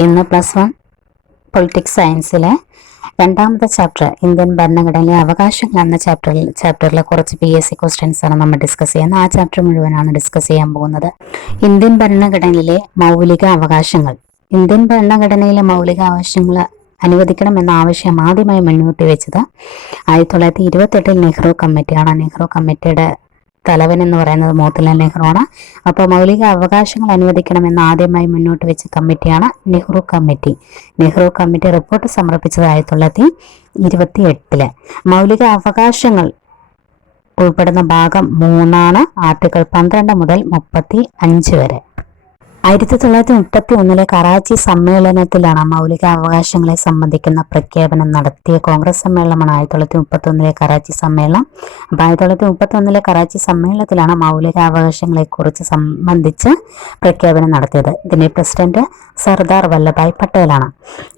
ഇന്ന് +1 പൊളിറ്റിക്സ് സയൻസിലെ രണ്ടാമത്തെ chapter Indian ഭരണഘടനയിലെ അവകാശങ്ങൾ എന്ന ചാപ്റ്ററിലെ കുറച്ച് PSC ക്വസ്റ്റ്യൻസ് ആണ് നമ്മൾ ഡിസ്കസ് ചെയ്യുന്നത്. ആ ചാപ്റ്റർ മുഴുവനാണ് ഡിസ്കസ് ചെയ്യാൻ പോകുന്നത്. ഇന്ത്യൻ ഭരണഘടനയിലെ മൗലിക അവകാശങ്ങൾ. ഇന്ത്യൻ ഭരണഘടനയിലെ മൗലിക അവകാശങ്ങൾ അനുവദിക്കണമെന്ന ആവശ്യം ആദ്യമായി മുന്നോട്ട് വെച്ചത് 1928 നെഹ്റു കമ്മിറ്റിയാണ്. നെഹ്റു കമ്മിറ്റിയുടെ തലവൻ എന്ന് പറയുന്നത് മോത്തിലാൽ നെഹ്റു ആണ്. അപ്പോൾ മൗലിക അവകാശങ്ങൾ അനുവദിക്കണമെന്ന് ആദ്യമായി മുന്നോട്ട് വെച്ച കമ്മിറ്റിയാണ് Nehru committee. Nehru committee report സമർപ്പിച്ചത് 1928. മൗലിക അവകാശങ്ങൾ ഉൾപ്പെടുന്ന ഭാഗം 3 ആർട്ടിക്കിൾ 12 മുതൽ 35 വരെ. 1931 കറാച്ചി സമ്മേളനത്തിലാണ് മൗലിക അവകാശങ്ങളെ സംബന്ധിക്കുന്ന പ്രഖ്യാപനം നടത്തിയ കോൺഗ്രസ് സമ്മേളനമാണ് 1931 കറാച്ചി സമ്മേളനം. അപ്പോൾ 1931 കറാച്ചി സമ്മേളനത്തിലാണ് മൗലിക അവകാശങ്ങളെ കുറിച്ച് സംബന്ധിച്ച് പ്രഖ്യാപനം നടത്തിയത്. ഇതിന്റെ പ്രസിഡന്റ് സർദാർ വല്ലഭായ് പട്ടേലാണ്.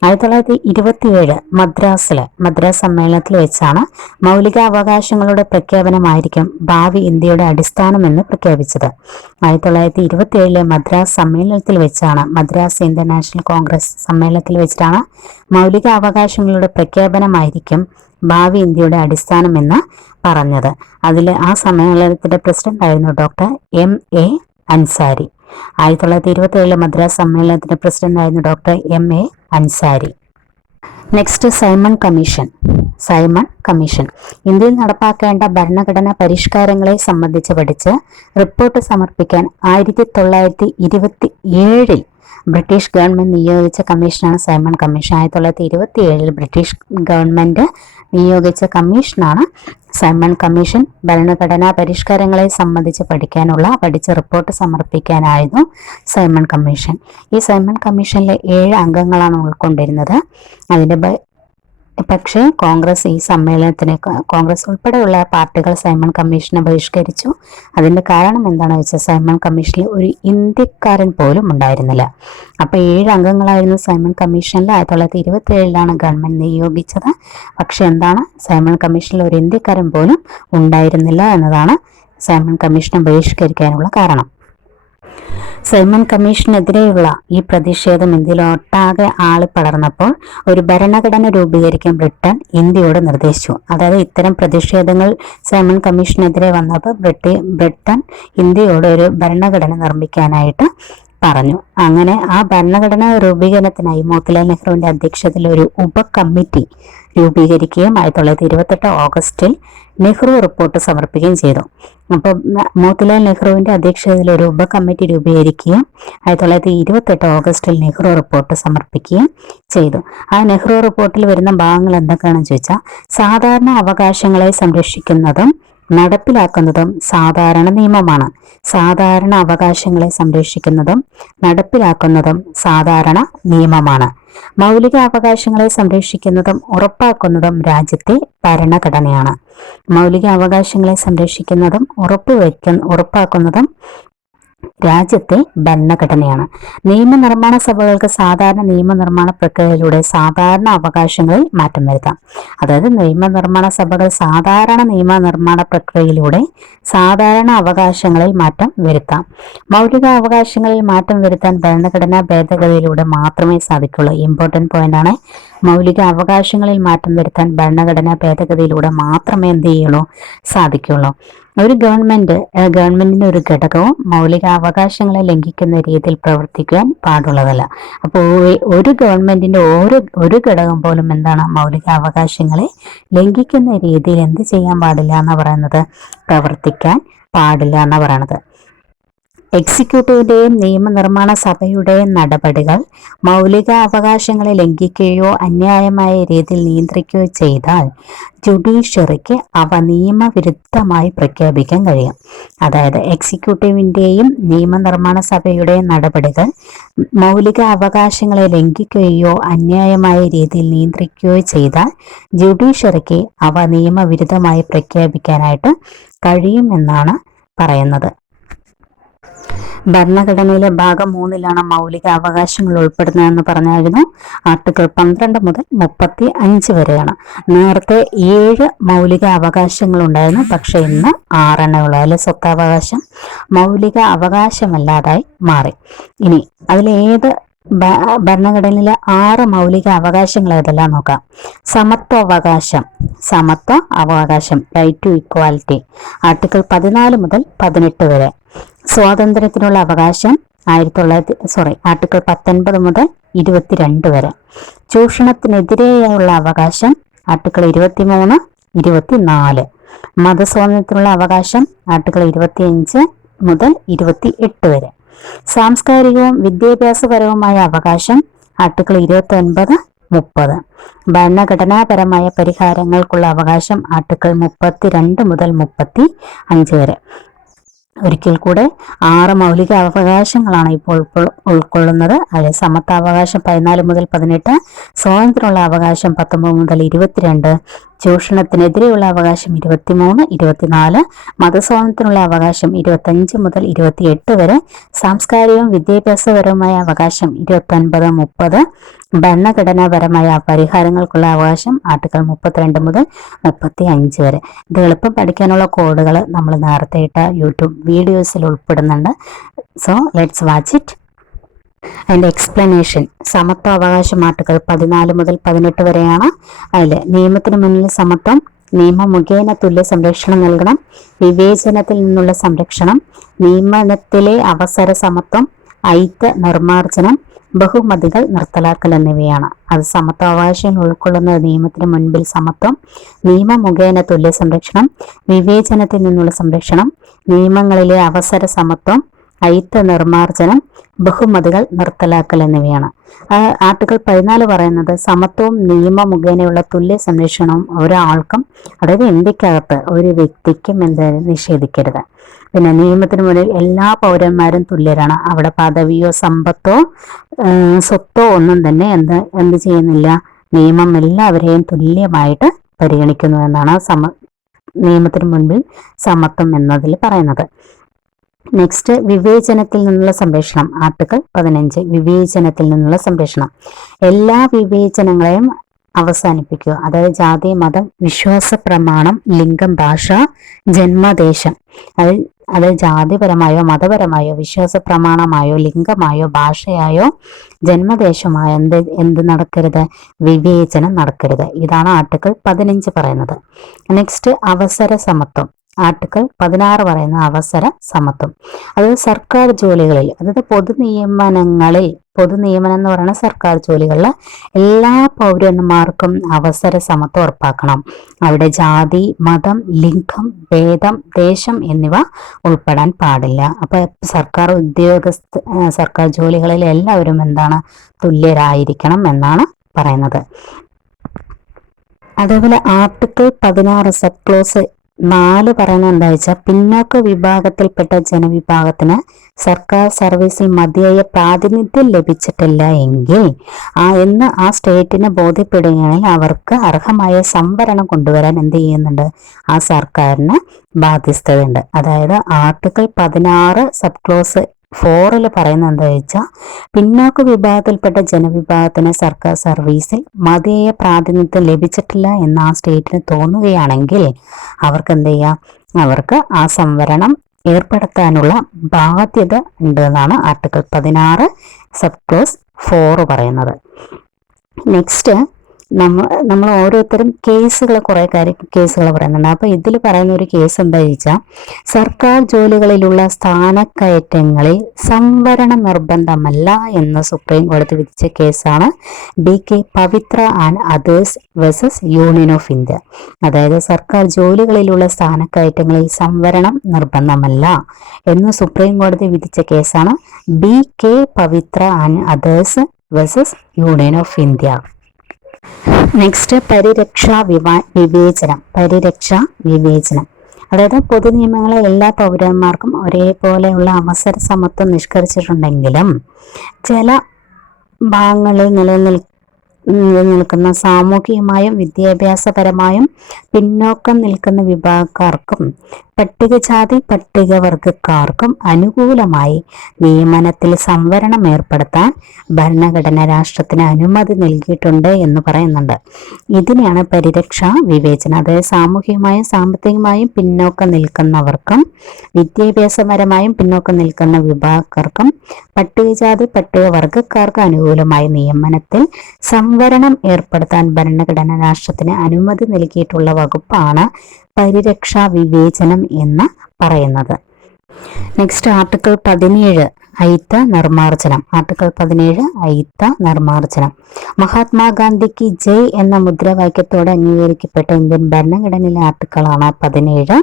1927 മദ്രാസ് സമ്മേളനത്തിൽ വെച്ചാണ് മൗലിക അവകാശങ്ങളുടെ പ്രഖ്യാപനമായിരിക്കും ഭാവി ഇന്ത്യയുടെ അടിസ്ഥാനമെന്ന് പ്രഖ്യാപിച്ചത്. 1927 മദ്രാസ് സമ്മേളനത്തിൽ വെച്ചാണ് മദ്രാസ് ഇന്ത്യൻ നാഷണൽ കോൺഗ്രസ് സമ്മേളനത്തിൽ വെച്ചിട്ടാണ് മൗലിക അവകാശങ്ങളുടെ പ്രഖ്യാപനമായിരിക്കും ഭാവി ഇന്ത്യയുടെ അടിസ്ഥാനമെന്ന് പറഞ്ഞത്. അതിൽ ആ സമ്മേളനത്തിന്റെ പ്രസിഡന്റ് ആയിരുന്നു ഡോക്ടർ MA അൻസാരി. 1927 മദ്രാസ് സമ്മേളനത്തിന്റെ പ്രസിഡന്റ് ആയിരുന്നു doctor MA Ansari. Next Simon commission ഇന്ത്യയിൽ നടപ്പാക്കേണ്ട ഭരണഘടനാ പരിഷ്കാരങ്ങളെ സംബന്ധിച്ച് പഠിച്ച് റിപ്പോർട്ട് സമർപ്പിക്കാൻ 1927 ബ്രിട്ടീഷ് ഗവൺമെന്റ് നിയോഗിച്ച കമ്മീഷനാണ് സൈമൺ കമ്മീഷൻ. 1927 ബ്രിട്ടീഷ് ഗവൺമെന്റ് നിയോഗിച്ച കമ്മീഷനാണ് സൈമൺ കമ്മീഷൻ. ഭരണഘടനാ പരിഷ്കാരങ്ങളെ സംബന്ധിച്ച് പഠിച്ച റിപ്പോർട്ട് സമർപ്പിക്കാനായിരുന്നു സൈമൺ കമ്മീഷൻ. ഈ സൈമൺ കമ്മീഷനിലെ 7 അംഗങ്ങളാണ് ഉൾക്കൊണ്ടിരുന്നത്. പക്ഷേ കോൺഗ്രസ് ഉൾപ്പെടെയുള്ള പാർട്ടികൾ സൈമൺ കമ്മീഷനെ ബഹിഷ്കരിച്ചു. അതിന്റെ കാരണം എന്താണെന്ന് വെച്ചാൽ സൈമൺ കമ്മീഷനിൽ ഒരു ഇന്ത്യക്കാരൻ പോലും ഉണ്ടായിരുന്നില്ല. അപ്പൊ 7 അംഗങ്ങളായിരുന്നു സൈമൺ കമ്മീഷനിൽ. 1927 ഗവൺമെന്റ് നിയോഗിച്ചത്. പക്ഷെ സൈമൺ കമ്മീഷനിൽ ഒരു ഇന്ത്യക്കാരൻ പോലും ഉണ്ടായിരുന്നില്ല എന്നതാണ് സൈമൺ കമ്മീഷനെ ബഹിഷ്കരിക്കാനുള്ള കാരണം. സൈമൺ കമ്മീഷനെതിരെയുള്ള ഈ പ്രതിഷേധം ഇന്ത്യയിലൊട്ടാകെ ആളിപ്പടർന്നപ്പോൾ ഒരു ഭരണഘടന രൂപീകരിക്കാൻ ബ്രിട്ടൻ ഇന്ത്യയോട് നിർദ്ദേശിച്ചു. അതായത് ഇത്തരം പ്രതിഷേധങ്ങൾ സൈമൺ കമ്മീഷനെതിരെ വന്നപ്പോൾ ബ്രിട്ടൻ ഇന്ത്യയോട് ഒരു ഭരണഘടന നിർമ്മിക്കാനായിട്ട് പറഞ്ഞു. അങ്ങനെ ആ ഭരണഘടനാ രൂപീകരണത്തിനായി മോത്തിലാൽ നെഹ്റുവിന്റെ അധ്യക്ഷതയിൽ ഒരു ഉപകമ്മിറ്റി രൂപീകരിക്കുകയും 1928 ഓഗസ്റ്റിൽ നെഹ്റു റിപ്പോർട്ട് സമർപ്പിക്കുകയും ചെയ്തു. അപ്പോൾ മോത്തിലാൽ നെഹ്റുവിന്റെ അധ്യക്ഷതയിൽ ഒരു ഉപകമ്മിറ്റി രൂപീകരിക്കുകയും 1928 ഓഗസ്റ്റിൽ നെഹ്റു റിപ്പോർട്ട് സമർപ്പിക്കുകയും ചെയ്തു. ആ നെഹ്റു റിപ്പോർട്ടിൽ വരുന്ന ഭാഗങ്ങൾ എന്തൊക്കെയാണെന്ന് ചോദിച്ചാൽ സാധാരണ അവകാശങ്ങളെ സംരക്ഷിക്കുന്നതും നടപ്പിലാക്കുന്നതും സാധാരണ നിയമമാണ്. സാധാരണ അവകാശങ്ങളെ സംരക്ഷിക്കുന്നതും നടപ്പിലാക്കുന്നതും സാധാരണ നിയമമാണ്. മൗലിക അവകാശങ്ങളെ സംരക്ഷിക്കുന്നതും ഉറപ്പാക്കുന്നതും രാജ്യത്തെ ഭരണഘടനയാണ്. മൗലിക അവകാശങ്ങളെ സംരക്ഷിക്കുന്നതും ഉറപ്പാക്കുന്നതും രാജ്യത്തെ ഭരണഘടനയാണ്. നിയമനിർമ്മാണ സഭകൾക്ക് സാധാരണ നിയമനിർമ്മാണ പ്രക്രിയയിലൂടെ സാധാരണ അവകാശങ്ങളിൽ മാറ്റം വരുത്താം. അതായത് നിയമനിർമ്മാണ സഭകൾ സാധാരണ നിയമനിർമ്മാണ പ്രക്രിയയിലൂടെ സാധാരണ അവകാശങ്ങളിൽ മാറ്റം വരുത്താം. മൗലിക അവകാശങ്ങളിൽ മാറ്റം വരുത്താൻ ഭരണഘടനാ ഭേദഗതിയിലൂടെ മാത്രമേ സാധിക്കുള്ളൂ. ഇമ്പോർട്ടന്റ് പോയിന്റ് ആണ്. മൗലിക അവകാശങ്ങളിൽ മാറ്റം വരുത്താൻ ഭരണഘടനാ ഭേദഗതിയിലൂടെ മാത്രമേ സാധിക്കുള്ളൂ. ഒരു ഗവൺമെന്റിന്റെ ഒരു ഘടകവും മൗലിക അവകാശങ്ങളെ ലംഘിക്കുന്ന രീതിയിൽ പ്രവർത്തിക്കാൻ പാടുള്ളതല്ല. അപ്പോൾ ഒരു ഗവൺമെന്റിന്റെ ഒരു ഘടകം പോലും മൗലിക അവകാശങ്ങളെ ലംഘിക്കുന്ന രീതിയിൽ എന്ത് ചെയ്യാൻ പാടില്ല എന്ന് പറയുന്നത്, പ്രവർത്തിക്കാൻ പാടില്ല എന്ന് പറയുന്നത്. എക്സിക്യൂട്ടീവിന്റെയും നിയമനിർമ്മാണ സഭയുടെയും നടപടികൾ മൗലിക അവകാശങ്ങളെ ലംഘിക്കുകയോ അന്യായമായ രീതിയിൽ നിയന്ത്രിക്കുകയോ ചെയ്താൽ ജുഡീഷ്യറിക്ക് അവ നിയമവിരുദ്ധമായി പ്രഖ്യാപിക്കാൻ കഴിയും. അതായത് എക്സിക്യൂട്ടീവിന്റെയും നിയമനിർമ്മാണ സഭയുടെയും നടപടികൾ മൗലിക അവകാശങ്ങളെ ലംഘിക്കുകയോ അന്യായമായ രീതിയിൽ നിയന്ത്രിക്കുകയോ ചെയ്താൽ ജുഡീഷ്യറിക്ക് അവ നിയമവിരുദ്ധമായി പ്രഖ്യാപിക്കാനായിട്ട് കഴിയുമെന്നാണ് പറയുന്നത്. ഭരണഘടനയിലെ ഭാഗം 3 മൗലിക അവകാശങ്ങൾ ഉൾപ്പെടുന്നതെന്ന് പറഞ്ഞായിരുന്നു. ആർട്ടിക്കിൾ 12 മുതൽ 35 വരെയാണ്. നേരത്തെ 7 മൗലിക അവകാശങ്ങൾ ഉണ്ടായിരുന്നു. പക്ഷെ ഇന്ന് 6 ഉള്ളൂ. അതിൽ സ്വത്തവകാശം മൗലിക അവകാശമല്ലാതായി മാറി. ഇനി അതിലേത് ഭരണഘടനയിലെ 6 മൗലിക അവകാശങ്ങൾ ഏതെല്ലാം നോക്കാം. സമത്വ അവകാശം റൈറ്റ് ടു ഇക്വാലിറ്റി, ആർട്ടിക്കിൾ 14 മുതൽ 18 വരെ. സ്വാതന്ത്ര്യത്തിനുള്ള അവകാശം ആർട്ടിക്കിൾ 19 മുതൽ 22 വരെ. ചൂഷണത്തിനെതിരെയുള്ള അവകാശം ആർട്ടിക്കിൾ 23, 24. മതസ്വാതന്ത്ര്യത്തിനുള്ള അവകാശം ആർട്ടിക്കിൾ 25 മുതൽ 28 വരെ. സാംസ്കാരികവും വിദ്യാഭ്യാസപരവുമായ അവകാശം ആർട്ടിക്കിൾ 29, 30. ഭരണഘടനാപരമായ പരിഹാരങ്ങൾക്കുള്ള അവകാശം ആർട്ടിക്കിൾ 32 മുതൽ 35 വരെ. ഒരിക്കൽ കൂടെ 6 മൗലിക അവകാശങ്ങളാണ് ഇപ്പോൾ ഉൾക്കൊള്ളുന്നത്. അതിൽ സമത്വാവകാശം 14 മുതൽ 18, സ്വാതന്ത്ര്യമുള്ള അവകാശം 19 മുതൽ 22, ചൂഷണത്തിനെതിരെയുള്ള അവകാശം 23, 24, മതസ്വാതന്ത്ര്യമുള്ള അവകാശം 25 മുതൽ 28 വരെ, സാംസ്കാരികവും വിദ്യാഭ്യാസപരവുമായ അവകാശം 29, 30, ഭരണഘടനാപരമായ പരിഹാരങ്ങൾക്കുള്ള അവകാശം ആർട്ടിക്കിൾ 32 മുതൽ 35 വരെ. ഇത് എളുപ്പം പഠിക്കാനുള്ള കോഡുകൾ നമ്മൾ നേരത്തെ ഇട്ട യൂട്യൂബ് വീഡിയോസിൽ ഉൾപ്പെടുന്നുണ്ട്. So let's watch it. അതിൻ്റെ എക്സ്പ്ലനേഷൻ. സമത്വ അവകാശം ആർട്ടിക്കിൾ 14 മുതൽ 18 വരെയാണ്. അതിൽ നിയമത്തിന് മുന്നിൽ സമത്വം, നിയമം മുഖേന തുല്യ സംരക്ഷണം നൽകണം, വിവേചനത്തിൽ നിന്നുള്ള സംരക്ഷണം, നിയമനത്തിലെ അവസര സമത്വം, ഐക്യ നിർമ്മാർജ്ജനം, ബഹുമതികൾ നിർത്തലാക്കൽ എന്നിവയാണ്. അത് സമത്വാവകാശം ഉൾക്കൊള്ളുന്ന നിയമത്തിന് മുൻപിൽ സമത്വം, നിയമം മുഖേന തുല്യ സംരക്ഷണം, വിവേചനത്തിൽ നിന്നുള്ള സംരക്ഷണം, നിയമങ്ങളിലെ അവസര സമത്വം, ഐക്യ നിർമ്മാർജ്ജനം, ബഹുമതികൾ നിർത്തലാക്കൽ എന്നിവയാണ്. ആർട്ടിക്കിൾ 14 പറയുന്നത് സമത്വവും നിയമ മുഖേനയുള്ള തുല്യ സംരക്ഷണവും ഒരാൾക്കും, അതായത് ഇന്ത്യക്കകത്ത് ഒരു വ്യക്തിക്കും നിഷേധിക്കരുത്. പിന്നെ നിയമത്തിന് മുന്നിൽ എല്ലാ പൗരന്മാരും തുല്യരാണ്. അവിടെ പദവിയോ സമ്പത്തോ സ്വത്തോ ഒന്നും തന്നെ എന്ത് ചെയ്യുന്നില്ല, നിയമം എല്ലാവരെയും തുല്യമായിട്ട് പരിഗണിക്കുന്നു എന്നാണ് നിയമത്തിന് മുൻപിൽ സമത്വം എന്നതിൽ പറയുന്നത്. നെക്സ്റ്റ്, വിവേചനത്തിൽ നിന്നുള്ള സംരക്ഷണം. ആർട്ടിക്കിൾ 15, വിവേചനത്തിൽ നിന്നുള്ള സംരക്ഷണം. എല്ലാ വിവേചനങ്ങളെയും അവസാനിപ്പിക്കുക. അതായത് ജാതി, മതം, വിശ്വാസ പ്രമാണം, ലിംഗം, ഭാഷ, ജന്മദേശം. അത് ജാതിപരമായോ മതപരമായോ വിശ്വാസ പ്രമാണമായോ ലിംഗമായോ ഭാഷയായോ ജന്മദേശമായോ എന്ത് നടക്കരുത്, വിവേചനം നടക്കരുത്. ഇതാണ് ആർട്ടിക്കിൾ 15 പറയുന്നത്. നെക്സ്റ്റ്, അവസര സമത്വം. ആർട്ടിക്കിൾ 16 പറയുന്ന അവസര സമത്വം. അത് സർക്കാർ ജോലികളിൽ, അതായത് പൊതുനിയമനം എന്ന് പറയുന്ന സർക്കാർ ജോലികളിൽ എല്ലാ പൗരന്മാർക്കും അവസര സമത്വം ഉറപ്പാക്കണം. അവിടെ ജാതി, മതം, ലിംഗം, ഭേദം, ദേശം എന്നിവ ഉൾപ്പെടാൻ പാടില്ല. അപ്പൊ സർക്കാർ ജോലികളിൽ എല്ലാവരും തുല്യരായിരിക്കണം എന്നാണ് പറയുന്നത്. അതേപോലെ ആർട്ടിക്കിൾ 16 സബ് ക്ലോസ് 4 പറയുന്നത് എന്താ വെച്ചാൽ, പിന്നോക്ക വിഭാഗത്തിൽപ്പെട്ട ജനവിഭാഗത്തിന് സർക്കാർ സർവീസിൽ മതിയായ പ്രാതിനിധ്യം ലഭിച്ചിട്ടില്ല എങ്കിൽ ആ സ്റ്റേറ്റിന് ബോധ്യപ്പെടുകയാണെങ്കിൽ അവർക്ക് അർഹമായ സംവരണം കൊണ്ടുവരാൻ എന്ത് ചെയ്യുന്നുണ്ട്, ആ സർക്കാരിന് ബാധ്യസ്ഥതയുണ്ട്. അതായത് ആർട്ടിക്കിൾ 16 സബ് ക്ലോസ് 4 പറയുന്നത് എന്താ വെച്ചാൽ, പിന്നോക്ക വിഭാഗത്തിൽപ്പെട്ട ജനവിഭാഗത്തിന് സർക്കാർ സർവീസിൽ മതിയായ പ്രാതിനിധ്യം ലഭിച്ചിട്ടില്ല എന്ന് ആ സ്റ്റേറ്റിന് തോന്നുകയാണെങ്കിൽ അവർക്ക് എന്ത് ചെയ്യാം, അവർക്ക് ആ സംവരണം ഏർപ്പെടുത്താനുള്ള ബാധ്യത ഉണ്ട് എന്നാണ് ആർട്ടിക്കിൾ 16 സബ് ക്ലോസ് 4 പറയുന്നത്. നെക്സ്റ്റ്, നമ്മൾ ഓരോരുത്തരും കുറെ കേസുകൾ പറയുന്നുണ്ട്. അപ്പൊ ഇതിൽ പറയുന്ന ഒരു കേസ് എന്താ ചോദിച്ചാൽ, സർക്കാർ ജോലികളിലുള്ള സ്ഥാനക്കയറ്റങ്ങളിൽ സംവരണം നിർബന്ധമല്ല എന്ന് സുപ്രീം കോടതി വിധിച്ച കേസാണ് BK Pavithra and others versus union of India. അതായത് സർക്കാർ ജോലികളിലുള്ള സ്ഥാനക്കയറ്റങ്ങളിൽ സംവരണം നിർബന്ധമല്ല എന്ന് സുപ്രീം കോടതി വിധിച്ച കേസാണ് BK Pavithra and others versus union of India. Next, പരിരക്ഷാ വിവേചനം. അതായത് പൊതുനിയമങ്ങളെ എല്ലാ പൗരന്മാർക്കും ഒരേപോലെയുള്ള അവസര സമത്വം നിഷ്കരിച്ചിട്ടുണ്ടെങ്കിലും ചില ഭാഗങ്ങളിൽ നിൽക്കുന്ന സാമൂഹികമായും വിദ്യാഭ്യാസപരമായും പിന്നോക്കം നിൽക്കുന്ന വിഭാഗക്കാർക്കും പട്ടികജാതി പട്ടികവർഗക്കാർക്കും അനുകൂലമായി നിയമനത്തിൽ സംവരണം ഏർപ്പെടുത്താൻ ഭരണഘടന രാഷ്ട്രത്തിന് അനുമതി നൽകിയിട്ടുണ്ട് എന്ന് പറയുന്നുണ്ട്. ഇതിനെയാണ് പരിരക്ഷാ വിവേചനം. അതായത് സാമൂഹികമായും സാമ്പത്തികമായും പിന്നോക്കം നിൽക്കുന്നവർക്കും വിദ്യാഭ്യാസപരമായും പിന്നോക്കം നിൽക്കുന്ന വിഭാഗക്കാർക്കും പട്ടികജാതി പട്ടികവർഗക്കാർക്ക് അനുകൂലമായി നിയമനത്തിൽ സംവരണം ഏർപ്പെടുത്താൻ ഭരണഘടന രാഷ്ട്രത്തിന് അനുമതി നൽകിയിട്ടുള്ള വകുപ്പാണ് പരിരക്ഷാ വിവേചനം എന്ന് പറയുന്നത്. നെക്സ്റ്റ് ആർട്ടിക്കിൾ 17 അയിത്ത നിർമ്മാർജ്ജനം. ആർട്ടിക്കിൾ 17 അയിത്ത നിർമ്മാർജ്ജനം. മഹാത്മാഗാന്ധിക്ക് ജയ് എന്ന മുദ്രാവാക്യത്തോടെ അംഗീകരിക്കപ്പെട്ട ഇന്ത്യൻ ഭരണഘടനയിലെ ആർട്ടിക്കിളാണ് 17.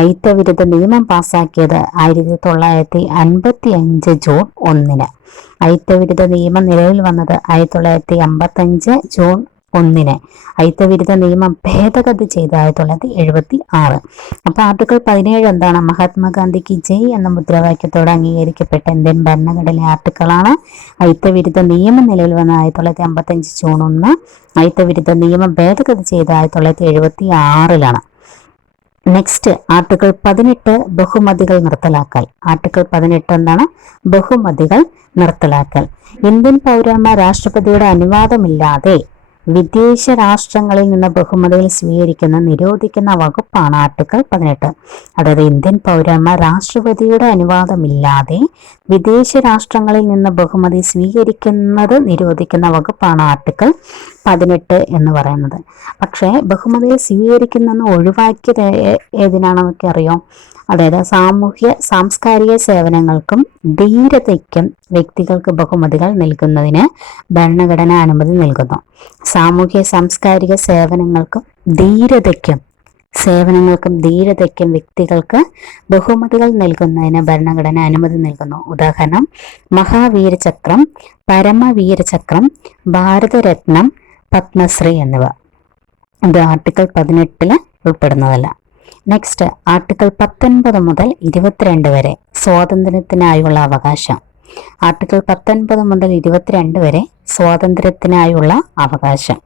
അയിത്ത വിരുദ്ധ നിയമം പാസാക്കിയത് 1955 ജൂൺ 1. അയിത്ത വിരുദ്ധ നിയമം നിലവിൽ വന്നത് 1955 ജൂൺ 1. അയിത്ത വിരുദ്ധ നിയമം ഭേദഗതി ചെയ്ത് 1976. അപ്പൊ ആർട്ടിക്കിൾ 17 എന്താണ്? മഹാത്മാഗാന്ധിക്ക് ജയ് എന്ന മുദ്രാവാക്യത്തോടെ അംഗീകരിക്കപ്പെട്ട ഇന്ത്യൻ ഭരണഘടനയിലെ ആർട്ടിക്കിളാണ്. അയിത്ത വിരുദ്ധ നിയമം നിലവിൽ വന്ന 1955 ജൂൺ 1. അയിത്ത വിരുദ്ധ നിയമം ഭേദഗതി ചെയ്ത് 1976. നെക്സ്റ്റ് ആർട്ടിക്കിൾ 18 ബഹുമതികൾ നിർത്തലാക്കൽ. ആർട്ടിക്കിൾ 18 എന്താണ്? ബഹുമതികൾ നിർത്തലാക്കൽ. ഇന്ത്യൻ പൗരന്മാർ രാഷ്ട്രപതിയുടെ അനുവാദമില്ലാതെ വിദേശ രാഷ്ട്രങ്ങളിൽ നിന്ന് ബഹുമതികൾ സ്വീകരിക്കുന്ന നിരോധിക്കുന്ന വകുപ്പാണ് ആർട്ടിക്കിൾ 18. അതായത് ഇന്ത്യൻ പൗരന്മാർ രാഷ്ട്രപതിയുടെ അനുവാദമില്ലാതെ വിദേശ രാഷ്ട്രങ്ങളിൽ നിന്ന് ബഹുമതി സ്വീകരിക്കുന്നത് നിരോധിക്കുന്ന വകുപ്പാണ് ആർട്ടിക്കിൾ 18 എന്ന് പറയുന്നത്. പക്ഷേ ബഹുമതികൾ സ്വീകരിക്കുന്ന ഒഴിവാക്കിയത് ഏതിനാണെന്നൊക്കെ അറിയോ? അതായത് സാംസ്കാരിക സേവനങ്ങൾക്കും ധീരതയ്ക്കും വ്യക്തികൾക്ക് ബഹുമതികൾ നൽകുന്നതിന് ഭരണഘടന അനുമതി നൽകുന്നു. സാംസ്കാരിക സേവനങ്ങൾക്കും ധീരതയ്ക്കും വ്യക്തികൾക്ക് ബഹുമതികൾ നൽകുന്നതിന് ഭരണഘടന അനുമതി നൽകുന്നു. ഉദാഹരണം: മഹാവീരചക്രം, പരമവീരചക്രം, ഭാരതരത്നം, പത്മശ്രീ എന്നിവ. ഇത് ആർട്ടിക്കിൾ 18 ഉൾപ്പെടുന്നതല്ല. നെക്സ്റ്റ് ആർട്ടിക്കിൾ 19 മുതൽ 22 വരെ സ്വാതന്ത്ര്യത്തിനായുള്ള അവകാശം. ആർട്ടിക്കിൾ 19 മുതൽ 22 വരെ സ്വാതന്ത്ര്യത്തിനായുള്ള അവകാശം.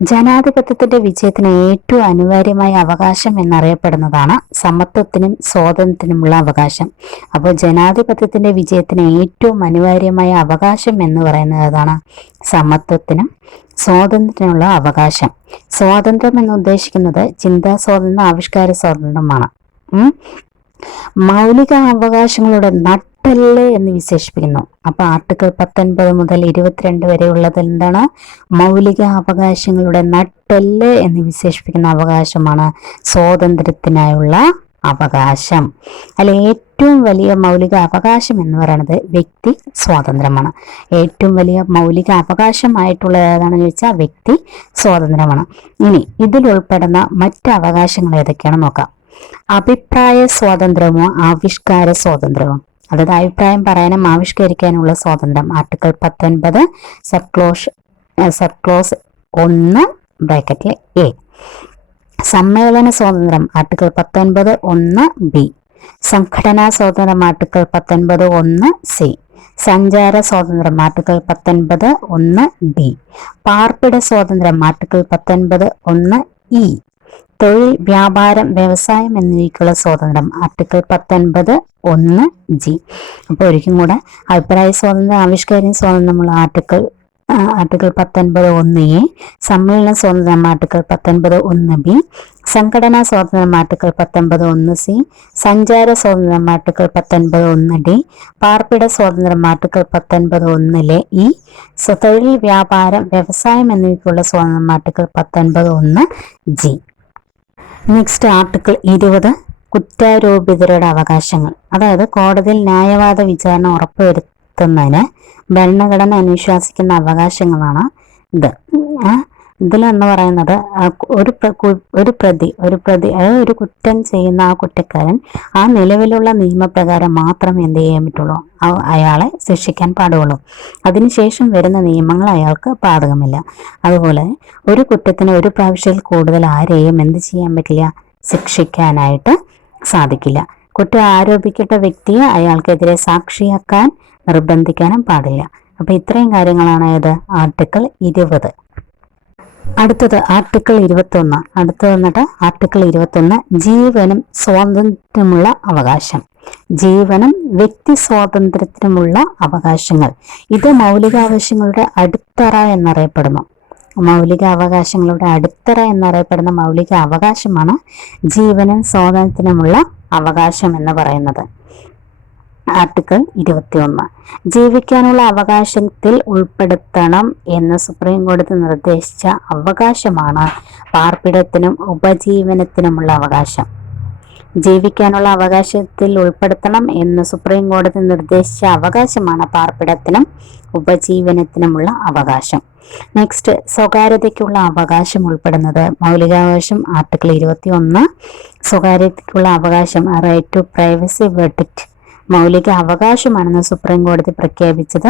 ജനാധിപത്യത്തിന്റെ വിജയത്തിന് ഏറ്റവും അനിവാര്യമായ അവകാശം എന്നറിയപ്പെടുന്നതാണ് സമത്വത്തിനും സ്വാതന്ത്ര്യത്തിനുമുള്ള അവകാശം. അപ്പോൾ ജനാധിപത്യത്തിന്റെ വിജയത്തിന് ഏറ്റവും അനിവാര്യമായ അവകാശം എന്ന് പറയുന്നത് ഏതാണ്? സമത്വത്തിനും സ്വാതന്ത്ര്യത്തിനുള്ള അവകാശം. സ്വാതന്ത്ര്യം എന്ന് ഉദ്ദേശിക്കുന്നത് ചിന്താ സ്വാതന്ത്ര്യം, ആവിഷ്കാര സ്വാതന്ത്ര്യമാണ്. മൗലിക അവകാശങ്ങളുടെ നട്ടല് എന്ന് വിശേഷിപ്പിക്കുന്നു. അപ്പൊ ആർട്ടിക്കിൾ 19 മുതൽ 22 വരെ ഉള്ളത് എന്താണ്? മൗലിക അവകാശങ്ങളുടെ നട്ടെല്ല് എന്ന് വിശേഷിപ്പിക്കുന്ന അവകാശമാണ് സ്വാതന്ത്ര്യത്തിനായുള്ള അവകാശം. അല്ല, ഏറ്റവും വലിയ മൗലിക അവകാശം എന്ന് പറയുന്നത് വ്യക്തി സ്വാതന്ത്ര്യമാണ്. ഏറ്റവും വലിയ മൗലിക അവകാശമായിട്ടുള്ളത് ഏതാണെന്ന് ചോദിച്ചാൽ വ്യക്തി സ്വാതന്ത്ര്യമാണ്. ഇനി ഇതിൽ ഉൾപ്പെടുന്ന മറ്റ് അവകാശങ്ങൾ ഏതൊക്കെയാണെന്ന് നോക്കാം. അഭിപ്രായ സ്വാതന്ത്ര്യമോ ആവിഷ്കാര സ്വാതന്ത്ര്യമോ. അതായത് അഭിപ്രായം പറയാനും ആവിഷ്കരിക്കാനുള്ള സ്വാതന്ത്ര്യം. ആർട്ടിക്കിൾ 19 സബ്ക്ലോസ് 1 ബ്രാക്കറ്റിൽ എ. സമ്മേളന സ്വാതന്ത്ര്യം ആർട്ടിക്കിൾ 19 1 ബി. സംഘടനാ സ്വാതന്ത്ര്യം ആർട്ടിക്കിൾ 19 1 സി. സഞ്ചാര സ്വാതന്ത്ര്യം ആർട്ടിക്കിൾ 19 1 ഡി. പാർപ്പിട സ്വാതന്ത്ര്യം ആർട്ടിക്കിൾ 19 1 ഇ. തൊഴിൽ, വ്യാപാരം, വ്യവസായം എന്നിവയ്ക്കുള്ള സ്വാതന്ത്ര്യം ആർട്ടിക്കിൾ 19 1 ജി. അപ്പോൾ ഒരിക്കലും കൂടെ അഭിപ്രായ സ്വാതന്ത്ര്യം, ആവിഷ്കാര സ്വാതന്ത്ര്യമുള്ള ആർട്ടിക്കിൾ 19 1 എ. സമ്മേളന സ്വാതന്ത്ര്യം ആർട്ടിക്കിൾ 19 1 ബി. സംഘടനാ സ്വാതന്ത്ര്യം ആർട്ടിക്കിൾ 19 1 സി. സഞ്ചാര സ്വാതന്ത്ര്യം ആർട്ടിക്കിൾ 19 1 ഡി. പാർപ്പിട സ്വാതന്ത്ര്യം ആർട്ടിക്കിൾ 19 1 ഇ. തൊഴിൽ, വ്യാപാരം, വ്യവസായം എന്നിവയ്ക്കുള്ള സ്വാതന്ത്ര്യം ആർട്ടിക്കിൾ 19 1 ജി. നെക്സ്റ്റ് ആർട്ടിക്കിൾ 20 കുറ്റാരോപിതരുടെ അവകാശങ്ങൾ. അതായത് കോടതിയിൽ ന്യായവാദ വിചാരണ ഉറപ്പുവരുത്തുന്നതിന് ഭരണഘടന അനുശാസിക്കുന്ന അവകാശങ്ങളാണ് ഇത്. ഇതിലെന്ന് പറയുന്നത് ഒരു പ്രതി അതായത് ഒരു കുറ്റം ചെയ്യുന്ന ആ കുറ്റക്കാരൻ ആ നിലവിലുള്ള നിയമപ്രകാരം മാത്രമേ എന്ത് ചെയ്യാൻ പറ്റുള്ളൂ, അയാളെ ശിക്ഷിക്കാൻ പാടുള്ളൂ. അതിനുശേഷം വരുന്ന നിയമങ്ങൾ അയാൾക്ക് ബാധകമില്ല. അതുപോലെ ഒരു കുറ്റത്തിന് ഒരു പ്രാവശ്യത്തിൽ കൂടുതൽ ആരെയും എന്ത് ചെയ്യാൻ പറ്റില്ല, ശിക്ഷിക്കാനായിട്ട് സാധിക്കില്ല. കുറ്റം ആരോപിക്കപ്പെട്ട വ്യക്തിയെ അയാൾക്കെതിരെ സാക്ഷിയാക്കാൻ നിർബന്ധിക്കാനും പാടില്ല. അപ്പൊ ഇത്രയും കാര്യങ്ങളാണ് ഏത് ആർട്ടിക്കിൾ 20. അടുത്തത് ആർട്ടിക്കിൾ 21. അടുത്തത് വന്നിട്ട് ആർട്ടിക്കിൾ 21 ജീവനും സ്വാതന്ത്ര്യമുള്ള അവകാശം. ജീവനും വ്യക്തി സ്വാതന്ത്ര്യത്തിനുമുള്ള അവകാശങ്ങൾ. ഇത് മൗലികാവകാശങ്ങളുടെ അടിത്തറ എന്നറിയപ്പെടുന്നു. മൗലിക അവകാശങ്ങളുടെ അടിത്തറ എന്നറിയപ്പെടുന്ന മൗലിക അവകാശമാണ് ജീവനും സ്വാതന്ത്ര്യത്തിനുമുള്ള അവകാശം എന്ന് പറയുന്നത്. ആർട്ടിക്കിൾ 21 ജീവിക്കാനുള്ള അവകാശത്തിൽ ഉൾപ്പെടുത്തണം എന്ന് സുപ്രീം കോടതി നിർദ്ദേശിച്ച അവകാശമാണ് പാർപ്പിടത്തിനും ഉപജീവനത്തിനുമുള്ള അവകാശം. ജീവിക്കാനുള്ള അവകാശത്തിൽ ഉൾപ്പെടുത്തണം എന്ന് സുപ്രീം കോടതി നിർദ്ദേശിച്ച അവകാശമാണ് പാർപ്പിടത്തിനും ഉപജീവനത്തിനുമുള്ള അവകാശം. നെക്സ്റ്റ്, സ്വകാര്യതയ്ക്കുള്ള അവകാശം ഉൾപ്പെടുന്നത് മൗലികാവകാശം ആർട്ടിക്കിൾ 21. സ്വകാര്യതയ്ക്കുള്ള അവകാശം റൈറ്റ് ടു പ്രൈവസി വെർഡിക്റ്റ് മൗലിക അവകാശമാണെന്ന് സുപ്രീം കോടതി പ്രഖ്യാപിച്ചത്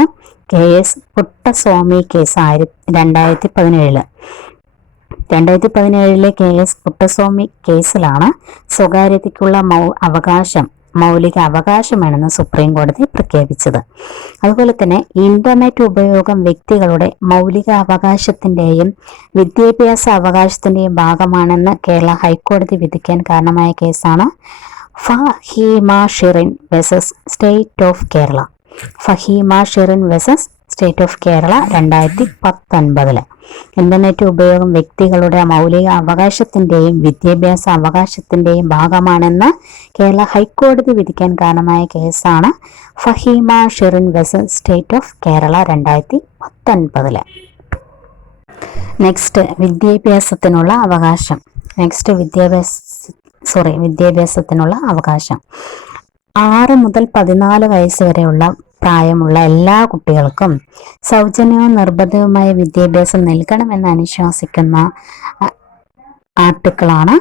KS Puttaswamy case 2017. 2017 KS Puttaswamy കേസിലാണ് സ്വകാര്യതയ്ക്കുള്ള അവകാശം മൗലിക അവകാശമാണെന്ന് സുപ്രീം കോടതി പ്രഖ്യാപിച്ചത്. അതുപോലെ തന്നെ ഇന്റർനെറ്റ് ഉപയോഗം വ്യക്തികളുടെ മൗലിക അവകാശത്തിന്റെയും വിദ്യാഭ്യാസ അവകാശത്തിന്റെയും ഭാഗമാണെന്ന് കേരള ഹൈക്കോടതി വിധിക്കാൻ കാരണമായ കേസാണ് Faheema Shirin versus state of Kerala. Faheema Shirin versus state of Kerala 2019. Internet ഉപയോഗം വ്യക്തികളുടെ മൗലിക അവകാശത്തിന്റെയും വിദ്യാഭ്യാസ അവകാശത്തിന്റെയും ഭാഗമാണെന്ന് കേരള ഹൈക്കോടതി വിധിക്കാൻ കാരണമായ കേസാണ് Faheema Shirin versus state of Kerala 2019. Next, വിദ്യാഭ്യാസത്തിനുള്ള അവകാശം. വിദ്യാഭ്യാസത്തിനുള്ള അവകാശം 6 മുതൽ 14 വയസ്സ് വരെയുള്ള പ്രായമുള്ള എല്ലാ കുട്ടികൾക്കും സൗജന്യവും നിർബന്ധവുമായ വിദ്യാഭ്യാസം നൽകണമെന്ന് അനുശാസിക്കുന്ന ആർട്ടിക്കിളാണ്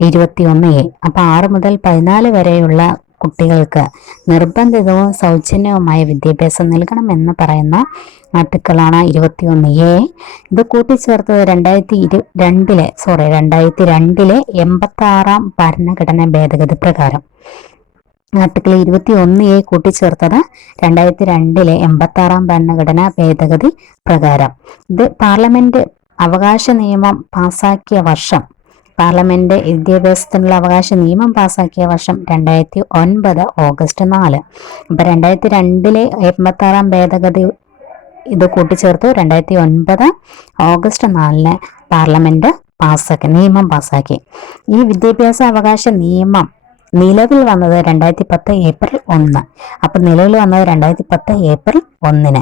21A. അപ്പോൾ 6 മുതൽ 14 വരെയുള്ള കുട്ടികൾക്ക് നിർബന്ധിതവും സൗജന്യവുമായ വിദ്യാഭ്യാസം നൽകണമെന്ന് പറയുന്ന ആർട്ടിക്കിളാണ് 21A. ഇത് കൂട്ടിച്ചേർത്തത് 2002 86 ഭരണഘടനാ ഭേദഗതി പ്രകാരം. ആർട്ടിക്കിൾ 21A കൂട്ടിച്ചേർത്തത് 2002 86 ഭരണഘടനാ ഭേദഗതി പ്രകാരം. ഇത് പാർലമെന്റ് അവകാശ നിയമം പാസാക്കിയ വർഷം, പാർലമെന്റ് വിദ്യാഭ്യാസത്തിനുള്ള അവകാശ നിയമം പാസാക്കിയ വർഷം 2009 ഓഗസ്റ്റ് 4. അപ്പൊ 2002 86 ഭേദഗതി ഇത് കൂട്ടിച്ചേർത്തു 2009 ഓഗസ്റ്റ് 4 പാർലമെന്റ് നിയമം പാസാക്കി. ഈ വിദ്യാഭ്യാസ അവകാശ നിയമം നിലവിൽ വന്നത് 2010 ഏപ്രിൽ 1. അപ്പൊ നിലവിൽ വന്നത് 2010 ഏപ്രിൽ 1.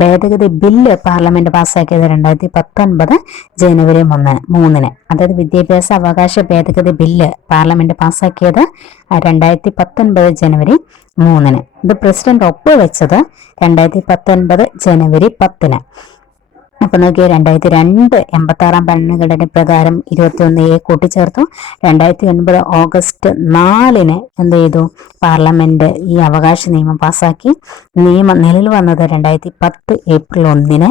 ഭേദഗതി ബില്ല് പാർലമെന്റ് പാസ്സാക്കിയത് 2019 ജനുവരി 3. അതായത് വിദ്യാഭ്യാസ അവകാശ ഭേദഗതി ബില്ല് പാർലമെന്റ് പാസ്സാക്കിയത് 2019 ജനുവരി 3. ഇത് പ്രസിഡന്റ് ഒപ്പുവെച്ചത് 2019 ജനുവരി 10. അപ്പൊ നോക്കിയ 2002 86 ഭരണഘടന പ്രകാരം 21A കൂട്ടിച്ചേർത്തു. 2009 ഓഗസ്റ്റ് 4 എന്ത് ചെയ്തു? പാർലമെന്റ് ഈ അവകാശ നിയമം പാസാക്കി. നിയമം നിലവിൽ വന്നത് 2010 ഏപ്രിൽ 1.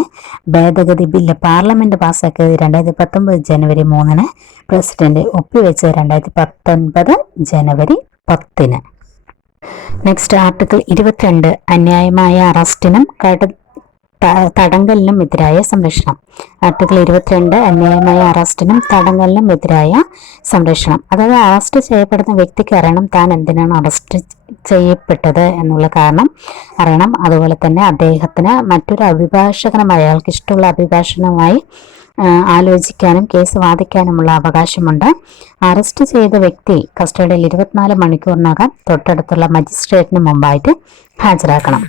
ഭേദഗതി ബില്ല് പാർലമെന്റ് പാസാക്കിയത് 2019 ജനുവരി 3. പ്രസിഡന്റ് ഒപ്പുവെച്ചത് 2019 ജനുവരി 10. നെക്സ്റ്റ്, ആർട്ടിക്കിൾ 22 അന്യായമായ അറസ്റ്റിനും തടങ്കലിനും എതിരായ സംരക്ഷണം. ആർട്ടിക്കിൾ 22 അന്യായമായ അറസ്റ്റിനും തടങ്കലിനും എതിരായ സംരക്ഷണം. അതായത് അറസ്റ്റ് ചെയ്യപ്പെടുന്ന വ്യക്തിക്ക് അറിയണം താൻ എന്തിനാണ് അറസ്റ്റ് ചെയ്യപ്പെട്ടത് എന്നുള്ള കാരണം അറിയണം. അതുപോലെ തന്നെ അദ്ദേഹത്തിന് മറ്റൊരു അഭിഭാഷകനും അയാൾക്ക് ഇഷ്ടമുള്ള അഭിഭാഷകനുമായി ആലോചിക്കാനും കേസ് വാദിക്കാനുമുള്ള അവകാശമുണ്ട്. അറസ്റ്റ് ചെയ്ത വ്യക്തി കസ്റ്റഡിയിൽ 24 മണിക്കൂറിനകം തൊട്ടടുത്ത മജിസ്ട്രേറ്റിന് മുമ്പായിട്ട് ഹാജരാക്കണം.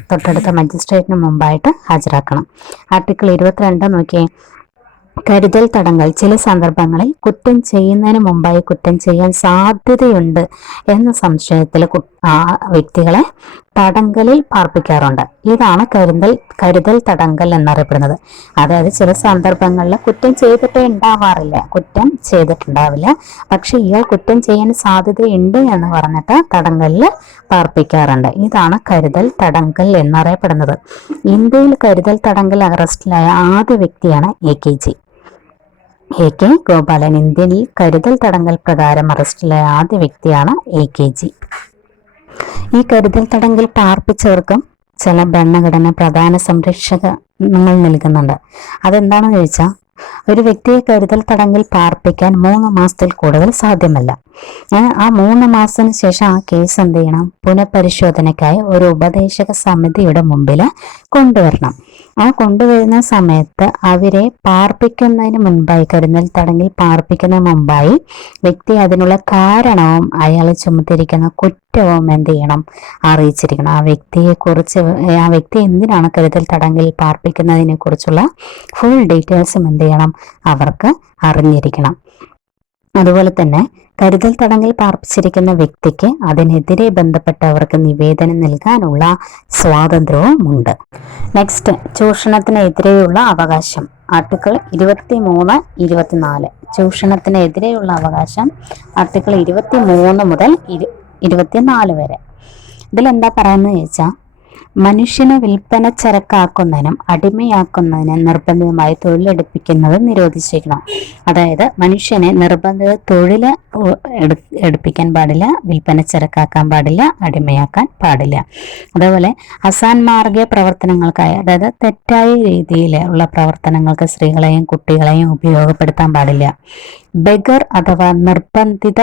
ആർട്ടിക്കിൾ 22 നോക്കിയേ. കരുതൽ തടങ്കൽ ചില സന്ദർഭങ്ങളിൽ കുറ്റം ചെയ്യുന്നതിന് മുമ്പായി കുറ്റം ചെയ്യാൻ സാധ്യതയുണ്ട് എന്ന സംശയത്തിൽ ആ വ്യക്തികളെ തടങ്കലിൽ പാർപ്പിക്കാറുണ്ട്. ഇതാണ് കരുതൽ തടങ്കൽ എന്നറിയപ്പെടുന്നത്. അതായത് ചില സന്ദർഭങ്ങളിൽ കുറ്റം ചെയ്തിട്ടുണ്ടാവില്ല, പക്ഷെ ഇയാൾ കുറ്റം ചെയ്യാൻ സാധ്യതയുണ്ട് എന്ന് പറഞ്ഞിട്ട് തടങ്കലിൽ പാർപ്പിക്കാറുണ്ട്. ഇതാണ് കരുതൽ തടങ്കൽ എന്നറിയപ്പെടുന്നത്. ഇന്ത്യയിൽ കരുതൽ തടങ്കൽ അറസ്റ്റിലായ ആദ്യ വ്യക്തിയാണ് AK ഗോപാലൻ. ഇന്ത്യയിൽ കരുതൽ തടങ്കൽ പ്രകാരം അറസ്റ്റിലായ ആദ്യ വ്യക്തിയാണ് AKG. ഈ കരുതൽ തടങ്കൽ പാർപ്പിച്ചവർക്കും ചില ഭരണഘടന പ്രധാന സംരക്ഷണങ്ങൾ നൽകുന്നുണ്ട്. അതെന്താണെന്ന് ചോദിച്ചാൽ, ഒരു വ്യക്തിയെ കരുതൽ തടങ്കിൽ പാർപ്പിക്കാൻ 3 മാസത്തിൽ കൂടുതൽ സാധ്യമല്ല. ആ 3 മാസത്തിന് ശേഷം ആ കേസ് എന്ത് ചെയ്യണം? പുനഃപരിശോധനയ്ക്കായി ഒരു ഉപദേശക സമിതിയുടെ മുമ്പിൽ കൊണ്ടുവരണം. ആ കൊണ്ടുവരുന്ന സമയത്ത് അവരെ പാർപ്പിക്കുന്നതിന് മുൻപായി, കരുതൽ തടങ്കിൽ പാർപ്പിക്കുന്നതിന് മുമ്പായി വ്യക്തി അതിനുള്ള കാരണവും അയാൾ ചുമത്തിരിക്കുന്ന കുറ്റവും എന്ത് ചെയ്യണം? അറിയിച്ചിരിക്കണം. ആ വ്യക്തി എന്തിനാണ് കരുതൽ തടങ്കിൽ പാർപ്പിക്കുന്നതിനെ കുറിച്ചുള്ള ഫുൾ ഡീറ്റെയിൽസും എന്ത് ചെയ്യണം? അവർക്ക് അറിഞ്ഞിരിക്കണം. അതുപോലെ തന്നെ കരുതൽ തടങ്കിൽ പാർപ്പിച്ചിരിക്കുന്ന വ്യക്തിക്ക് അതിനെതിരെ ബന്ധപ്പെട്ടവർക്ക് നിവേദനം നൽകാനുള്ള സ്വാതന്ത്ര്യവും ഉണ്ട്. നെക്സ്റ്റ്, ചൂഷണത്തിനെതിരെയുള്ള അവകാശം. ആർട്ടിക്കിൾ 23, 24. ചൂഷണത്തിനെതിരെയുള്ള അവകാശം ആർട്ടിക്കിൾ 23 മുതൽ 24 വരെ. ഇതിലെന്താ പറയുന്നത് ചോദിച്ചാൽ, മനുഷ്യനെ വിൽപ്പന ചരക്കാക്കുന്നതിനും അടിമയാക്കുന്നതിനും നിർബന്ധിതമായി തൊഴിലെടുപ്പിക്കുന്നത് നിരോധിച്ചിരിക്കണം. അതായത് മനുഷ്യനെ നിർബന്ധിത തൊഴിൽ എടുപ്പിക്കാൻ പാടില്ല, വിൽപ്പന ചരക്കാക്കാൻ പാടില്ല, അടിമയാക്കാൻ പാടില്ല. അതേപോലെ അസാൻമാർഗീയ പ്രവർത്തനങ്ങൾക്കായി, അതായത് തെറ്റായ രീതിയിൽ ഉള്ള പ്രവർത്തനങ്ങൾക്ക് സ്ത്രീകളെയും കുട്ടികളെയും ഉപയോഗപ്പെടുത്താൻ പാടില്ല. ബെഗർ അഥവാ നിർബന്ധിത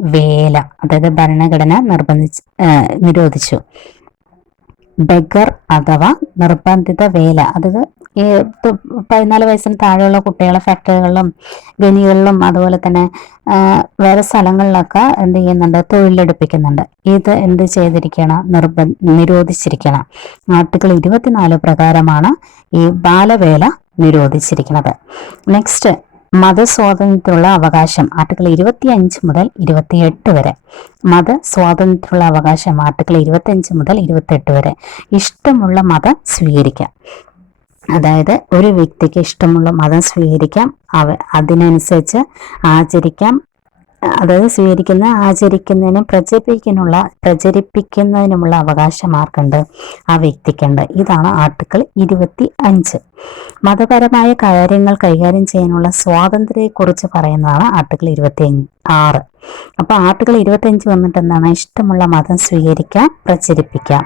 വേല, അതായത് ഭരണഘടന നിരോധിച്ചു. ബെഗർ അഥവാ നിർബന്ധിത വേല, അതായത് ഈ 14 വയസ്സിന് താഴെയുള്ള കുട്ടികളെ ഫാക്ടറികളിലും ഖനികളിലും അതുപോലെ തന്നെ വേറെ സ്ഥലങ്ങളിലൊക്കെ എന്ത് ചെയ്യുന്നുണ്ട്? തൊഴിലെടുപ്പിക്കുന്നുണ്ട്. ഇത് എന്ത് ചെയ്തിരിക്കണം? നിരോധിച്ചിരിക്കണം. ആർട്ടിക്കിൾ 24 പ്രകാരമാണ് ഈ ബാലവേല നിരോധിച്ചിരിക്കുന്നത്. നെക്സ്റ്റ്, മതസ്വാതന്ത്ര്യത്തിനുള്ള അവകാശം. ആർട്ടിക്കിൾ 25 മുതൽ 28 വരെ. മതസ്വാതന്ത്ര്യത്തിനുള്ള അവകാശം ആർട്ടിക്കിൾ 25 മുതൽ 28 വരെ. ഇഷ്ടമുള്ള മതം സ്വീകരിക്കാം. അതായത് ഒരു വ്യക്തിക്ക് ഇഷ്ടമുള്ള മതം സ്വീകരിക്കാം, അതിനനുസരിച്ച് ആചരിക്കാം. അതായത് ആചരിക്കുന്നതിനും പ്രചരിപ്പിക്കുന്നതിനുമുള്ള അവകാശം ആർക്കുണ്ട്? ആ വ്യക്തിക്കുണ്ട്. ഇതാണ് ആർട്ടിക്കിൾ 25. മതപരമായ കാര്യങ്ങൾ കൈകാര്യം ചെയ്യാനുള്ള സ്വാതന്ത്ര്യത്തെക്കുറിച്ച് പറയുന്നതാണ് ആർട്ടിക്കിൾ 26. അപ്പൊ ആർട്ടിക്കിൾ 25 വന്നിട്ട് എന്താണ്? ഇഷ്ടമുള്ള മതം സ്വീകരിക്കാം, പ്രചരിപ്പിക്കാം.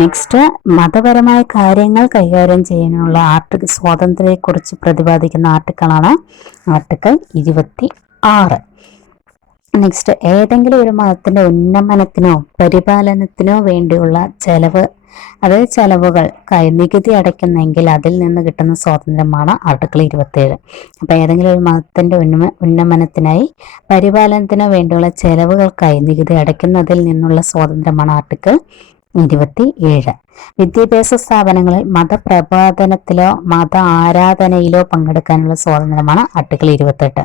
നെക്സ്റ്റ്, മതപരമായ കാര്യങ്ങൾ കൈകാര്യം ചെയ്യാനുള്ള സ്വാതന്ത്ര്യത്തെക്കുറിച്ച് പ്രതിപാദിക്കുന്ന ആർട്ടിക്കിളാണ് ആർട്ടിക്കിൾ 26. നെക്സ്റ്റ്, ഏതെങ്കിലും ഒരു മതത്തിന്റെ ഉന്നമനത്തിനോ പരിപാലനത്തിനോ വേണ്ടിയുള്ള ചെലവുകൾ നികുതി അടയ്ക്കുന്നെങ്കിൽ അതിൽ നിന്ന് കിട്ടുന്ന സ്വാതന്ത്ര്യമാണ് ആർട്ടിക്കിൾ 27. അപ്പൊ ഏതെങ്കിലും ഒരു മതത്തിന്റെ ഉന്നമനത്തിനായി പരിപാലനത്തിനോ വേണ്ടിയുള്ള ചെലവുകൾക്കായി നികുതി അടയ്ക്കുന്നതിൽ നിന്നുള്ള സ്വാതന്ത്ര്യമാണ് ആർട്ടിക്കിൾ 27. വിദ്യാഭ്യാസ സ്ഥാപനങ്ങളിൽ മതപ്രബോധനത്തിലോ മത ആരാധനയിലോ പങ്കെടുക്കാനുള്ള സ്വാതന്ത്ര്യമാണ് ആർട്ടിക്കിൾ 28.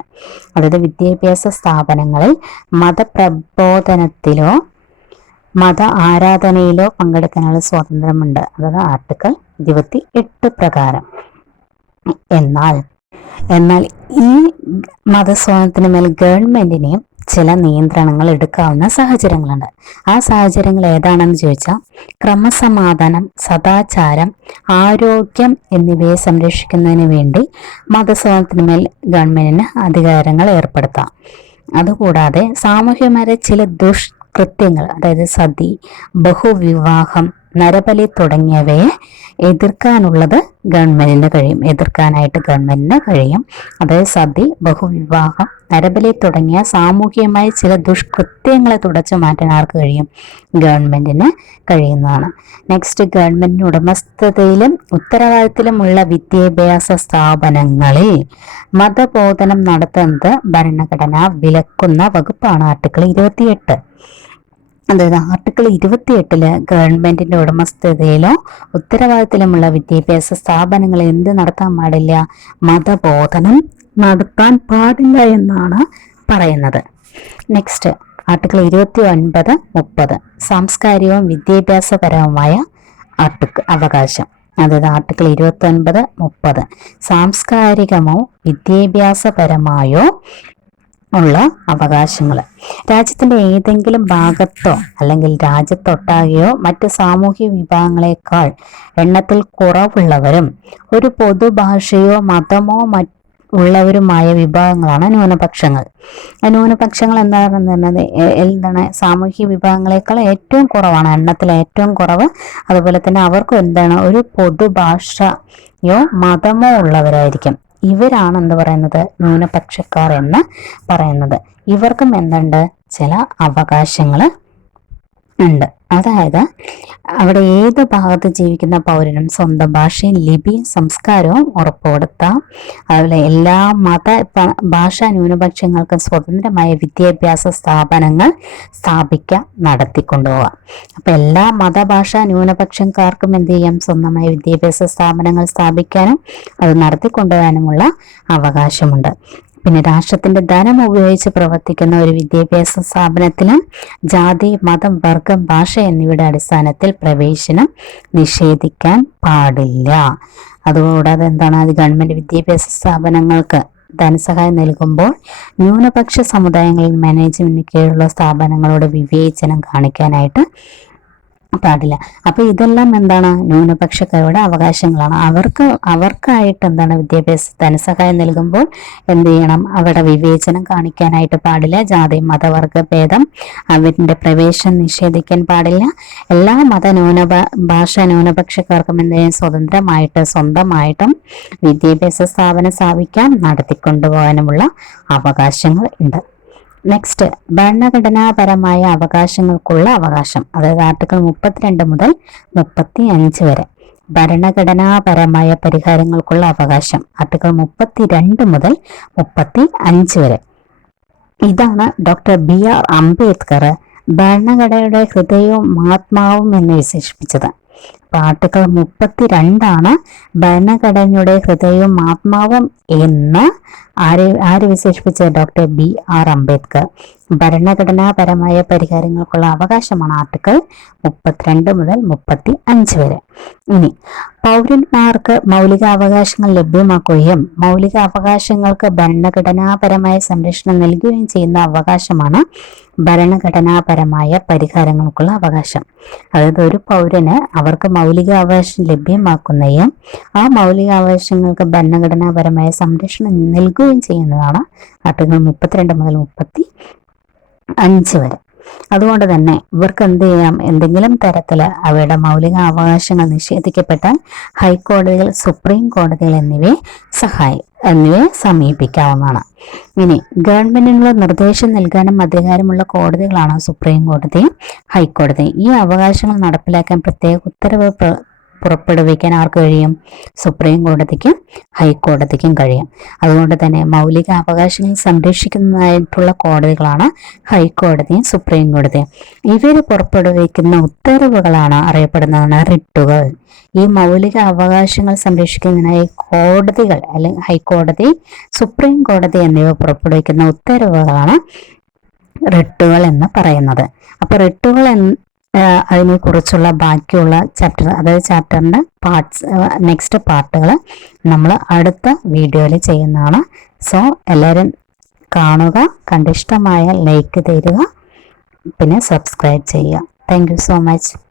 അതായത് വിദ്യാഭ്യാസ സ്ഥാപനങ്ങളിൽ മതപ്രബോധനത്തിലോ മത ആരാധനയിലോ പങ്കെടുക്കാനുള്ള സ്വാതന്ത്ര്യമുണ്ട്. അതായത് ആർട്ടിക്കിൾ 28 പ്രകാരം. എന്നാൽ ഈ മതസ്വാതന്ത്ര്യത്തിന് മേൽ ഗവൺമെന്റിനെയും ചില നിയന്ത്രണങ്ങൾ എടുക്കാവുന്ന സാഹചര്യങ്ങളുണ്ട്. ആ സാഹചര്യങ്ങൾ ഏതാണെന്ന് ചോദിച്ചാൽ, ക്രമസമാധാനം, സദാചാരം, ആരോഗ്യം എന്നിവയെ സംരക്ഷിക്കുന്നതിന് വേണ്ടി മതസ്വാതന്ത്ര്യത്തിന്മേൽ ഗവൺമെന്റിന് അധികാരങ്ങൾ ഏർപ്പെടുത്താം. അതുകൂടാതെ സാമൂഹ്യമായ ചില ദുഷ്കൃത്യങ്ങൾ, അതായത് സതി, ബഹുവിവാഹം, നരബലി തുടങ്ങിയവയെ എതിർക്കാനായിട്ട് ഗവൺമെന്റിന് കഴിയും. അതായത് സതി, ബഹുവിവാഹം, നരബലി തുടങ്ങിയ സാമൂഹികമായ ചില ദുഷ്കൃത്യങ്ങളെ തുടച്ചു മാറ്റാൻ ആർക്ക് കഴിയും? ഗവൺമെന്റിന് കഴിയുന്നതാണ്. നെക്സ്റ്റ്, ഗവൺമെന്റിന്റെ ഉടമസ്ഥതയിലും ഉത്തരവാദിത്തത്തിലുമുള്ള വിദ്യാഭ്യാസ സ്ഥാപനങ്ങളിൽ മതബോധനം നടത്തുന്നത് ഭരണഘടന വിലക്കുന്ന വകുപ്പാണ് ആർട്ടിക്കിൾ 28. അതായത് ആർട്ടിക്കിൾ 28 ഗവൺമെന്റിന്റെ ഉടമസ്ഥതയിലോ ഉത്തരവാദിത്തത്തിലുമുള്ള വിദ്യാഭ്യാസ സ്ഥാപനങ്ങൾ എന്ത് നടത്താൻ പാടില്ല? മതബോധനം നടത്താൻ പാടില്ല എന്നാണ് പറയുന്നത്. നെക്സ്റ്റ്, ആർട്ടിക്കിൾ 29, 30 സാംസ്കാരികവും വിദ്യാഭ്യാസപരവുമായ അവകാശം. അതായത് ആർട്ടിക്കിൾ 29, 30 സാംസ്കാരികമോ വിദ്യാഭ്യാസപരമായോ ഉള്ള അവകാശങ്ങൾ. രാജ്യത്തിന്റെ ഏതെങ്കിലും ഭാഗത്തോ അല്ലെങ്കിൽ രാജ്യത്തൊട്ടാകെയോ മറ്റ് സാമൂഹ്യ വിഭാഗങ്ങളെക്കാൾ എണ്ണത്തിൽ കുറവുള്ളവരും ഒരു പൊതുഭാഷയോ ഉള്ളവരുമായ വിഭാഗങ്ങളാണ് ന്യൂനപക്ഷങ്ങൾ. ന്യൂനപക്ഷങ്ങൾ എന്താണ് സാമൂഹ്യ വിഭാഗങ്ങളെക്കാൾ ഏറ്റവും കുറവാണ്, എണ്ണത്തിൽ ഏറ്റവും കുറവ്. അതുപോലെ തന്നെ അവർക്ക് ഒരു പൊതുഭാഷയോ മതമോ ഉള്ളവരായിരിക്കും. ഇവരാണ് പറയുന്നത് ന്യൂനപക്ഷക്കാർ എന്ന് പറയുന്നത്. ഇവർക്കും ചില അവകാശങ്ങൾ ഉണ്ട്. അതായത് അവിടെ ഏത് ഭാഗത്ത് ജീവിക്കുന്ന പൗരനും സ്വന്തം ഭാഷയും ലിപിയും സംസ്കാരവും ഉറപ്പുവരുത്താം. അതുപോലെ എല്ലാ ഭാഷാ ന്യൂനപക്ഷങ്ങൾക്കും സ്വതന്ത്രമായ വിദ്യാഭ്യാസ സ്ഥാപനങ്ങൾ സ്ഥാപിക്കാൻ നടത്തിക്കൊണ്ടുപോകാം. അപ്പൊ എല്ലാ മതഭാഷാ ന്യൂനപക്ഷക്കാർക്കും ചെയ്യാം, സ്വന്തമായ വിദ്യാഭ്യാസ സ്ഥാപനങ്ങൾ സ്ഥാപിക്കാനും അത് നടത്തിക്കൊണ്ടുപോകാനുമുള്ള അവകാശമുണ്ട്. പിന്നെ രാഷ്ട്രത്തിന്റെ ധനം ഉപയോഗിച്ച് പ്രവർത്തിക്കുന്ന ഒരു വിദ്യാഭ്യാസ സ്ഥാപനത്തിലും ജാതി, മതം, വർഗം, ഭാഷ എന്നിവയുടെ അടിസ്ഥാനത്തിൽ പ്രവേശനം നിഷേധിക്കാൻ പാടില്ല. അതുകൂടാതെ അത് ഗവൺമെന്റ് വിദ്യാഭ്യാസ സ്ഥാപനങ്ങൾക്ക് ധനസഹായം നൽകുമ്പോൾ ന്യൂനപക്ഷ സമുദായങ്ങളിൽ മാനേജ്മെന്റിന് കീഴിലുള്ള സ്ഥാപനങ്ങളോട് വിവേചനം കാണിക്കാനായിട്ട് പാടില്ല. അപ്പൊ ഇതെല്ലാം ന്യൂനപക്ഷക്കാരുടെ അവകാശങ്ങളാണ്. അവർക്കായിട്ട് വിദ്യാഭ്യാസ ധനസഹായം നൽകുമ്പോൾ ചെയ്യണം, അവിടെ വിവേചനം കാണിക്കാനായിട്ട് പാടില്ല. ജാതി, മതവർഗ ഭേദം, അവരുടെ പ്രവേശനം നിഷേധിക്കാൻ പാടില്ല. എല്ലാ ഭാഷാ ന്യൂനപക്ഷക്കാർക്കും സ്വന്തമായിട്ടും വിദ്യാഭ്യാസ സ്ഥാപനം സ്ഥാപിക്കാൻ നടത്തിക്കൊണ്ടുപോകാനുമുള്ള അവകാശങ്ങൾ ഉണ്ട്. നെക്സ്റ്റ്, ഭരണഘടനാപരമായ അവകാശങ്ങൾക്കുള്ള അവകാശം, അതായത് ആർട്ടിക്കിൾ 32 മുതൽ 35 വരെ. ഭരണഘടനാപരമായ പരിഹാരങ്ങൾക്കുള്ള അവകാശം ആർട്ടിക്കിൾ 32 മുതൽ 35 വരെ. ഇതാണ് ഡോക്ടർ BR അംബേദ്കർ ഭരണഘടനയുടെ ഹൃദയവും ആത്മാവും എന്ന് വിശേഷിപ്പിച്ചത്. ആർട്ടിക്കിൾ 32 ഭരണഘടനയുടെ ഹൃദയവും ആത്മാവും എന്ന് ആര് വിശേഷിപ്പിച്ചത്? Doctor BR Ambedkar. ഭരണഘടനാപരമായ പരിഹാരങ്ങൾക്കുള്ള അവകാശമാണ് ആർട്ടിക്കിൾ 32 മുതൽ 35 വരെ. ഇനി പൗരന്മാർക്ക് മൗലികാവകാശങ്ങൾ ലഭ്യമാക്കുകയും മൗലികാവകാശങ്ങൾക്ക് ഭരണഘടനാപരമായ സംരക്ഷണം നൽകുകയും ചെയ്യുന്ന അവകാശമാണ് ഭരണഘടനാപരമായ പരിഹാരങ്ങൾക്കുള്ള അവകാശം. അതായത് ഒരു പൗരന് അവർക്ക് മൗലികാവകാശം ലഭ്യമാക്കുന്നതും ആ മൗലികാവകാശങ്ങൾക്ക് ഭരണഘടനാപരമായ സംരക്ഷണം നൽകുകയും ചെയ്യുന്നതാണ് ആർട്ടിക്കിൾ 32 മുതൽ 35 വരെ. അതുകൊണ്ട് തന്നെ ഇവർക്ക് ചെയ്യാം, എന്തെങ്കിലും തരത്തിൽ അവരുടെ മൗലിക അവകാശങ്ങൾ നിഷേധിക്കപ്പെട്ടാൽ ഹൈക്കോടതികൾ, സുപ്രീം കോടതികൾ എന്നിവയെ സമീപിക്കാവുന്നതാണ്. ഇനി ഗവൺമെന്റിനുള്ള നിർദ്ദേശം നൽകാനും അധികാരമുള്ള കോടതികളാണ് സുപ്രീം കോടതിയും ഹൈക്കോടതിയും. ഈ അവകാശങ്ങൾ നടപ്പിലാക്കാൻ പ്രത്യേക ഉത്തരവ് പുറപ്പെടുവിക്കാൻ ആർക്ക് കഴിയും? സുപ്രീം കോടതിക്കും ഹൈക്കോടതിക്കും കഴിയും. അതുകൊണ്ട് തന്നെ മൗലിക അവകാശങ്ങൾ സംരക്ഷിക്കുന്നതായിട്ടുള്ള കോടതികളാണ് ഹൈക്കോടതിയും സുപ്രീം കോടതിയും. ഇവർ പുറപ്പെടുവിക്കുന്ന ഉത്തരവുകളാണ് അറിയപ്പെടുന്നതാണ് റിട്ടുകൾ. ഈ മൗലിക അവകാശങ്ങൾ സംരക്ഷിക്കുന്നതിനായി കോടതികൾ അല്ലെങ്കിൽ ഹൈക്കോടതി, സുപ്രീം കോടതി എന്നിവ പുറപ്പെടുവിക്കുന്ന ഉത്തരവുകളാണ് റിട്ടുകൾ എന്ന് പറയുന്നത്. അപ്പൊ റിട്ടുകൾ അതിനെ കുറിച്ചുള്ള ബാക്കിയുള്ള ചാപ്റ്റർ, അതായത് ചാപ്റ്ററിന്റെ നെക്സ്റ്റ് പാർട്ടുകൾ നമ്മൾ അടുത്ത വീഡിയോയിൽ ചെയ്യുന്നതാണ്. സോ എല്ലാവരും കാണുക, കണ്ടിഷ്ടമായ ലൈക്ക് തരിക, പിന്നെ സബ്സ്ക്രൈബ് ചെയ്യുക. Thank you so much.